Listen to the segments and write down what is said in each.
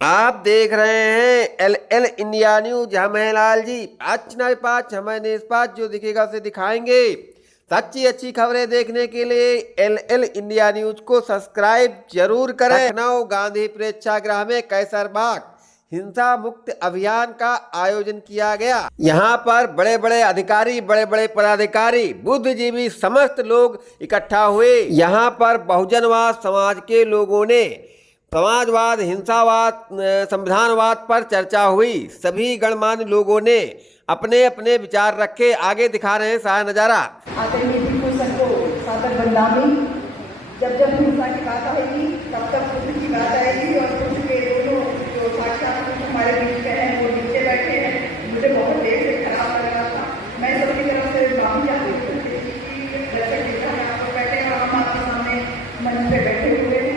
आप देख रहे हैं एल इंडिया न्यूज। हम हैं लाल जी। आज पाँच हमें निष्पक्ष जो दिखेगा उसे दिखाएंगे। सच्ची अच्छी खबरें देखने के लिए एल इंडिया न्यूज को सब्सक्राइब जरूर करें। लखनऊ गांधी प्रेक्षागृह में कैसरबाग हिंसा मुक्त अभियान का आयोजन किया गया। यहाँ पर बड़े बड़े अधिकारी, बड़े बड़े पदाधिकारी, बुद्धिजीवी समस्त लोग इकट्ठा हुए। यहाँ पर बहुजनवाद समाज के लोगों ने समाजवाद, हिंसावाद, संविधानवाद पर चर्चा हुई। सभी गणमान्य लोगों ने अपने अपने विचार रखे। आगे दिखा रहे हैं सारा नजारा। आदरणीय टीपू सर को सादर बंदामी। जब जब हिंसा की बात आएगी तब तक खुद की बात आएगी और खुद के दोनों जो साक्षात हमारे बीच में हैं वो नीचे बैठे हैं। मुझे बहुत देर से खराब लग रहा था। मैं सबकी तरफ से माफी चाहती हूँ जैसे कि हम यहाँ पर बैठे हैं, हम आपके सामने मंच पे बैठे हुए हैं।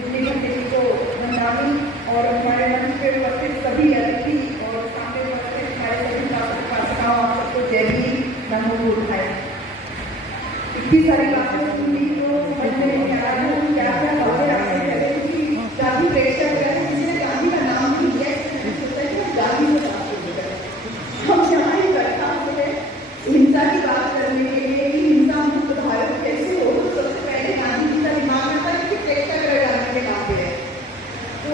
इतनी घंटे को बंदामी और हमारे मंच पे उपस्थित सभी अतिथि और सामने उपस्थित हमारे सभी शासकों आप सबको जय भी नमो उठाए। इतनी सारी बातें सुनी तो मन में क्या क्या बातें आपसे करें कि गांधी प्रेक्षक जिसने गांधी का नाम भी लिया है, गांधी में बात हम यहाँ ही बैठा हुए हिंसा की बात करने के लिए कि हिंसा मुक्त भारत कैसे हो। सबसे पहले गांधी जी का दिमाग में था कि प्रेक्षक गांधी के नाम पे है, तो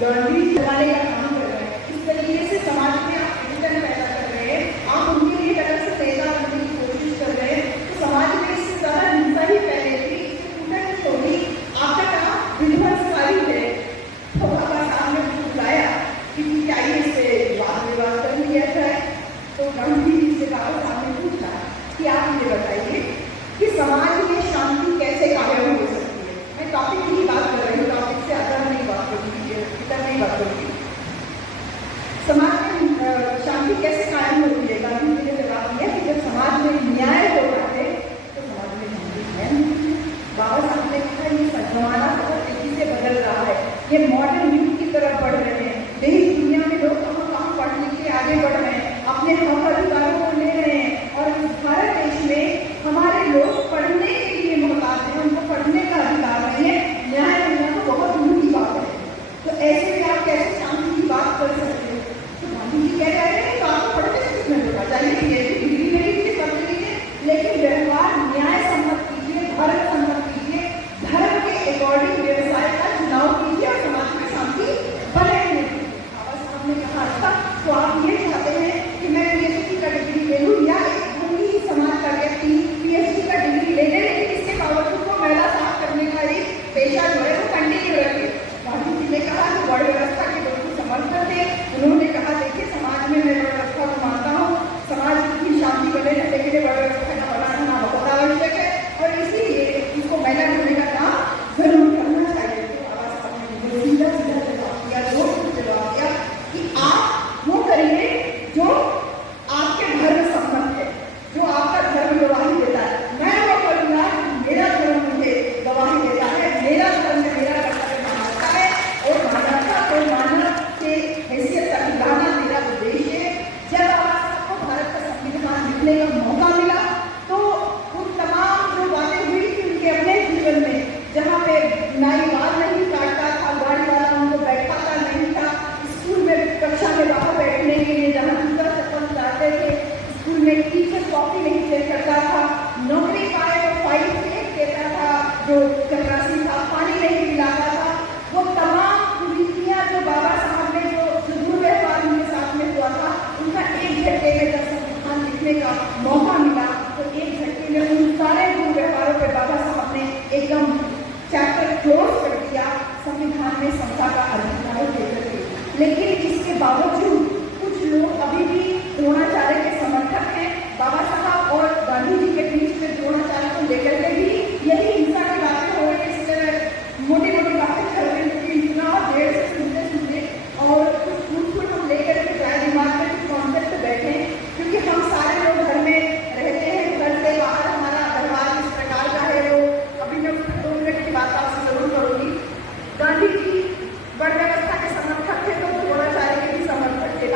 गांधी जी वाले का काम कर रहे हैं। इस तरीके से समाज में आप पैदा कर रहे हैं, आप उनके लिए अलग से पैदा करने की कोशिश कर रहे हैं। तो समाज में इससे ज्यादा हिंसा ही फैलेगी, टूटन होगी। आपका काम विध्वंसकारी है। तो बाबा साहब ने बुलाया कि क्या इससे वाद विवाद कर लिया जाए। तो गांधी जी से बाबा साहब ने पूछा कि आप मुझे बताइए कि समाज में शांति कैसे कायम हो सकती है। मैं टॉपिक की बात कर रही हूँ, टॉपिक से अगर नहीं बात करूँगी, इतना नहीं बात करूँगी। समाज में शांति कैसे कायम होती है? गांधी जी ने जवाब दिया कि जब समाज में न्याय होता है तो समाज में शांति है। बाबा साहब ने कहा ये जमाना बहुत तेजी से बदल रहा है, ये मॉडर्न युग की तरफ बढ़ रहे हैं। देश दुनिया में लोग कहाँ पढ़ लिख के आगे बढ़ रहे हैं, अपने हक अधिकारों को ले रहे हैं। और इस भारत देश में हमारे लोग पढ़ने के लिए मोहताज हैं, उनको पढ़ने का अधिकार नहीं है। न्याय मिलना तो बहुत दूर की बात है। तो ऐसे में आप कैसे शांति की बात कर सकते हो? तो गांधी जी कह रहे हैं तो आपको पढ़ते किसने होगा चाहिए डिग्री नहीं लीजिए, सब लीजिए, लेकिन व्यवहार न्याय सम्मत कीजिए, धर्म सम्मत कीजिए, धर्म के अकॉर्डिंग व्यवसाय का चुनाव कीजिए और समाज में शांति बने रहने दीजिए। बाबा साहब ने कहा अच्छा तो आप ये चाहते हैं कि मैं पीएचडी का डिग्री ले लूँ या एक भूमि समाज का व्यक्ति पीएचडी का डिग्री ले ले, लेकिन इसके बावजूद को महिला साफ करने का एक पेशा जो है वो कंटिन्यू रखे। गांधी जी ने कहा कि वर्ग व्यवस्था के बिल्कुल समर्थन थे। उन्होंने कहा देखिए समाज में मैं वर्ग व्यवस्था को मानता हूँ, समाज की शांति बने रहने के लिए वर्ग व्यवस्था का बनाना बहुत आवश्यक है और इसीलिए इसको महिला होने का काम जरूर करना चाहिए। तो बाबा साहब ने सीधा सीधा जवाब दिया, जवाब दिया कि आप वो करिए जो आपके धर्म सम्मत है, जो आपका धर्म गवाही देता है। मैं वो करूँगा मेरा धर्म मुझे गवाही देता है, मेरा धर्म मेरा कर्तव्य मानता है और मानवता को मानव के हैसियत का दिलाना मेरा उद्देश्य है। जब आपको भारत का संविधान लिखने का मौका मिला तो उन तमाम जो बातें हुई थी उनके अपने जीवन में, जहाँ पे नारीवाद नहीं काटता था, गाड़ी वाला उनको बैठाता नहीं था, स्कूल में कक्षा में बाहर बैठने के लिए जहाँ जूता चप्पल जाते थे, स्कूल में टीचर कॉपी नहीं चेक करता था, नौकरी पाए तो फाइल फेंक देता था, जो चपरासी था पानी नहीं पिलाता था। वो तमाम कुरीतियाँ जो बाबा साहब ने जो दुर्व्यवहार उनके साथ में हुआ था, उनका एक झटके में जब संविधान लिखने का मौका मिला तो एक झटके में उन सारे दुर्व्यवहारों पर बाबा साहब ने एकदम चैप्टर क्लोज कर दिया, संविधान में समता का अधिकार देकर के। लेकिन इसके बावजूद कुछ लोग अभी भी द्रोणाचार्य के समर्थक हैं। बाबा साहब और गांधी जी के बीच में द्रोणाचार्य को लेकर के भी यही हिंसा की बातें हो रही है। इस तरह मोटी मोटी बातें कर रहे हैं कि इतना देर से सुनते और कुछ हम लेकर के जाए दिमाग में कुछ कॉन्सेप्ट बैठे, क्योंकि हम सारे लोग घर में रहते हैं, घर से बाहर हमारा व्यवहार इस प्रकार का है। वो अभी मैं 2 मिनट की बात आपसे जरूर करूँगी। गांधी जी वर्ग व्यवस्था के समर्थक थे तो द्रोणाचार्य के भी समर्थक थे।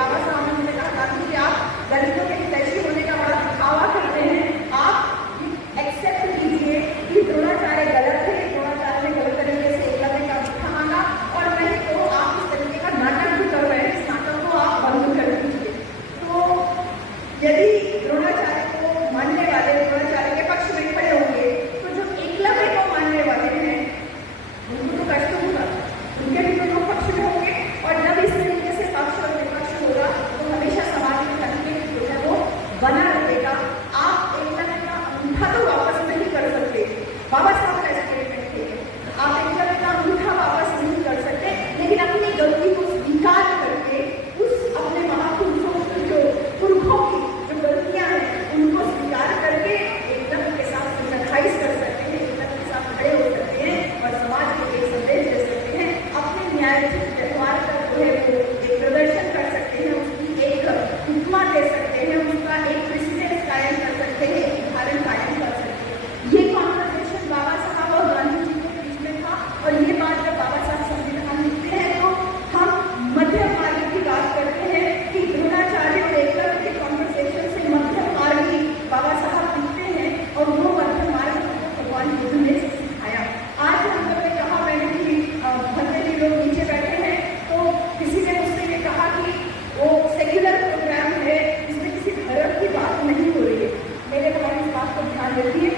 ऐतिहासिक व्यवहार का जो है वो एक प्रदर्शन कर सकते हैं, उसकी एक उपमा दे सकते हैं, उसका एक प्रेसिडेंस कायम कर सकते हैं, एक उदाहरण कायम कर सकते हैं। ये कॉन्वर्सेशन बाबा साहब और गांधी जी के बीच में था। और ये बात जब बाबा साहब संविधान लिखते हैं तो हम मध्य मार्ग की बात करते हैं कि द्रोणाचार्य और एकलव्य के कॉन्वर्सेशन से मध्य मार्ग की बाबा साहब लिखते हैं, और वो मध्य मार्ग को भगवान बुद्ध ने सिखाया। आज हम लोग ने कहा, मैंने कि भद्र जी लोग नीचे बैठे हैं, तो किसी ने मुझसे ये कहा कि वो सेक्युलर प्रोग्राम है, इसमें किसी धर्म की बात नहीं हो रही है। मेरे भाई इस बात को ध्यान रखिए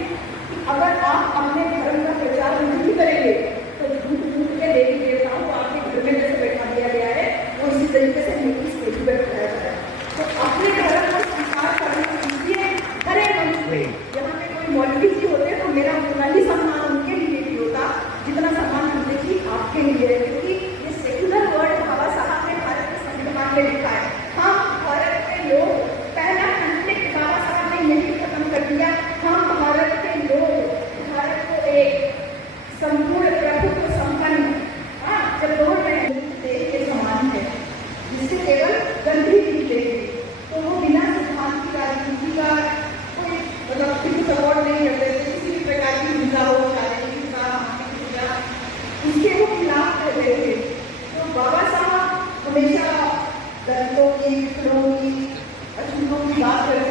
कि अगर आप अपने धर्म का प्रचार नहीं करेंगे तो झूठ झूठ के देवी देवताओं को आपके घर में जैसे बैठा दिया गया है, वो इसी तरीके से नीति स्टेज पर बैठाया जाए। तो अपने धर्म को स्वीकार करना कीजिए हरे मंच पे। यहाँ पे कोई मौलवी जी होते तो मेरा उतना ही सम्मान उनके लिए भी होता जितना सम्मान हमने जी आपके लिए है, क्योंकि ये सेक्युलर वर्ड बाबा साहब ने भारत के संविधान में लिखा है। हम भारत के लोग, पहला कॉन्फ्लिक्ट बाबा साहब ने यही खत्म कर दिया। हम भारत के लोग, भारत को एक संपूर्ण प्रभुत्व संपन्न, जब बोल रहे हैं देश के समान है, जिससे केवल गंदगी की देगी, तो वो बिना सिद्धांत की राजनीति का कोई मतलब किसी सपोर्ट नहीं करते, किसी भी प्रकार की हिंसा हो, शारीरिक हिंसा, मानसिक हिंसा, उसके वो खिलाफ कर रहे थे। तो बाबा साहब हमेशा दलितों की, पिछड़ों की, अछूतों की बात करते